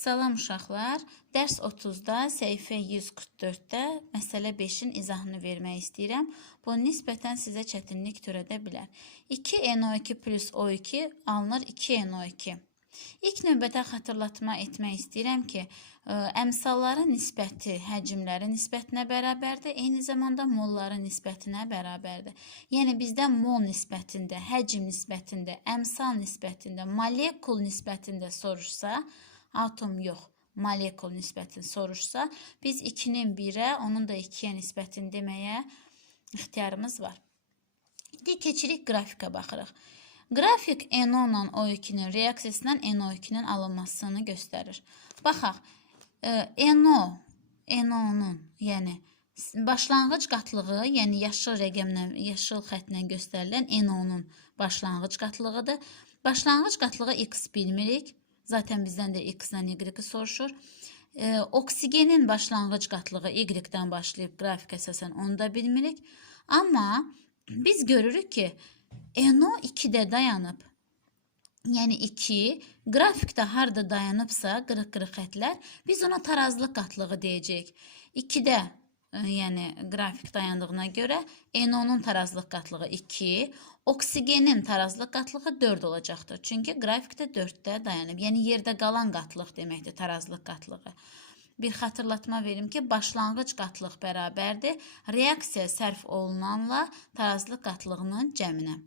Salam uşaqlar. Dərs 30-da, səhifə 144-də məsələ 5-in izahını vermək istəyirəm. Bu nisbətən sizə çətinlik törədə bilər. 2NO2 plus O2 alınır 2NO2. İlk növbədə xatırlatma etmək istəyirəm ki, ə, əmsalların nisbəti həcmlərin nisbətinə bərabərdir, eyni zamanda molların nisbətinə bərabərdir. Yəni bizdə mol nisbətində, həcm nisbətində, əmsal nisbətində, molekul nisbətində soruşsa, atom yox, molekul nisbətini soruşsa, biz 2-nin 1-ə, onun da 2-yə nisbətini deməyə ixtiyarımız var. İndi keçirik qrafikə baxırıq. Qrafik NO ilə O2-nin reaksiyasından NO2-nin alınmasını göstərir. Baxaq, e, NO, NO-nun, yəni başlanğıc qatlığı, yəni yaşıl rəqəmlə, yaşıl xəttlə göstərilən NO-nun başlanğıc qatlığıdır. Başlanğıc qatlığı X bilmirik. Zaten bizdən də X-dən Y-i soruşur. E, oksigenin başlanğıc qatlığı Y-dən başlayıb qrafik əsasən onu da bilmirik. Amma biz görürük ki, NO 2-də dayanıb. Yəni 2 qrafikdə harda dayanıbsa, qırıq-qırıq xətlər, biz ona tarazlıq qatlığı deyəcəyik. 2-də e, yəni qrafik dayandığına görə NO-nun tarazlıq qatlığı 2, oksigenin tarazlıq qatlığı 4 olacaqdır. Çünki qrafikdə 4-də dayanıb. Yəni yerdə qalan qatlıq deməkdir tarazlıq qatlığı. Bir xatırlatma verim ki, başlanğıc qatlıq bərabərdir reaksiya sərf olunanla tarazlıq qatlığının cəminə.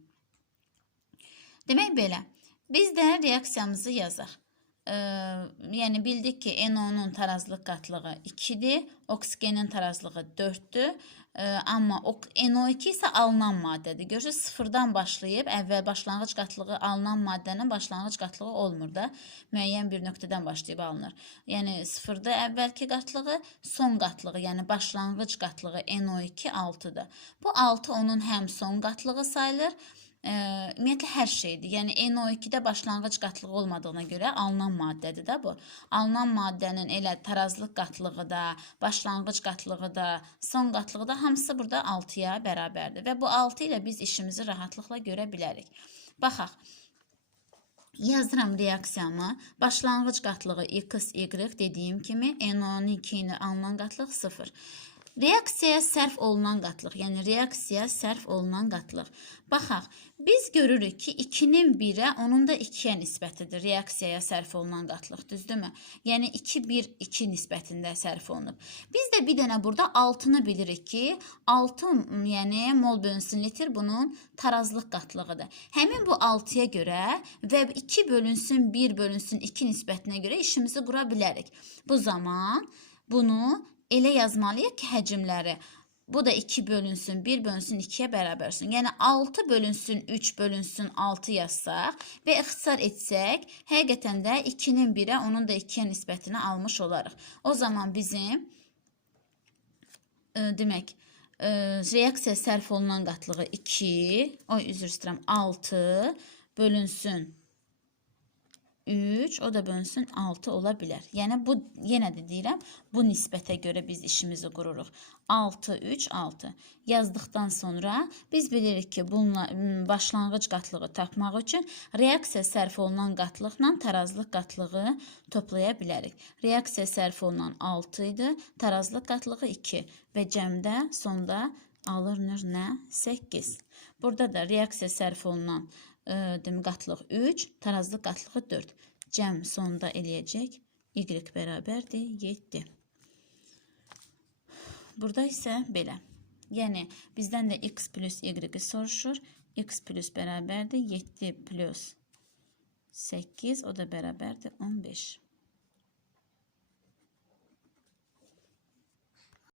Demək belə, biz də reaksiyamızı yazaq. Ee, yəni bildik ki, NO-nun tarazlıq qatlığı 2-dir, oksigenin tarazlığı 4-dür. Ee, amma ok- NO2 isə alınan maddədir. Görürsüz, sıfırdan başlayıb əvvəl başlanğıc qatlığı alınan maddənin başlanğıc qatlığı olmur da. Müəyyən bir nöqtədən başlayıb alınır. Yəni sıfırda əvvəlki qatlığı, son qatlığı, yəni başlanğıc qatlığı NO2 6-dır. Bu 6 onun həm son qatlığı sayılır, Ə, ümumiyyətlə hər şeydir. Yəni NO2-də başlanğıc qatlığı olmadığına görə alınan maddədir də bu. Alınan maddənin elə tarazlıq qatlığı da, başlanğıc qatlığı da, son qatlığı da hamısı burada 6-ya bərabərdir və bu 6 ilə biz işimizi rahatlıqla görə bilərik. Baxaq. Yazıram reaksiyamı. Başlanğıc qatlığı x, y dediyim kimi NO2 ilə alınan qatlıq 0. Reaksiyaya sərf olunan qatlıq, yəni reaksiyaya sərf olunan qatlıq. Baxaq, biz görürük ki, 2-nin 1-ə, onun da 2-yə nisbətidir reaksiyaya sərf olunan qatlıq, düzdürmü? Yəni 2 1 2 nisbətində sərf olunub. Biz də bir dənə burada 6-nı bilirik ki, 6 yəni mol bölünsün litr bunun tarazlıq qatlığıdır. Həmin bu 6-ya görə və 2 bölünsün 1 bölünsün 2 nisbətinə görə işimizi qura bilərik. Bu zaman bunu elə yazmalıyıq ki, həcmləri bu da 2 bölünsün, 1 bölünsün 2-yə bərabər olsun. Yəni 6 bölünsün 3 bölünsün 6 yazsaq və ixtisar etsək, həqiqətən də 2-nin 1-ə, onun da 2-yə nisbətini almış olarıq. O zaman bizim e, demək, e, reaksiya sərf olunan qatlığı 2, oy üzr istəyirəm 6 bölünsün 3, o da bölünsün 6 ola bilər. Bu yenə də deyirəm, bu nisbətə görə biz işimizi qururuq. 6 3 6 yazdıqdan sonra biz bilirik ki, bununla başlanğıc qatlığı tapmaq üçün reaksiya sərf olunan qatlıqla tarazlıq qatlığı toplaya bilərik. Reaksiya sərf olunan 6 idi, tarazlıq qatlığı 2 və cəmdə sonda alınır nə? 8. Burada da reaksiya sərf olunan ə, dem qatlıq 3, tarazlıq qatlığı 4. Cəm sonda eləyəcək y bərabərdir 7. Burada isə belə. Yəni bizdən də x plus y soruşur. x plus bərabərdir 7 plus 8, o da bərabərdir 15.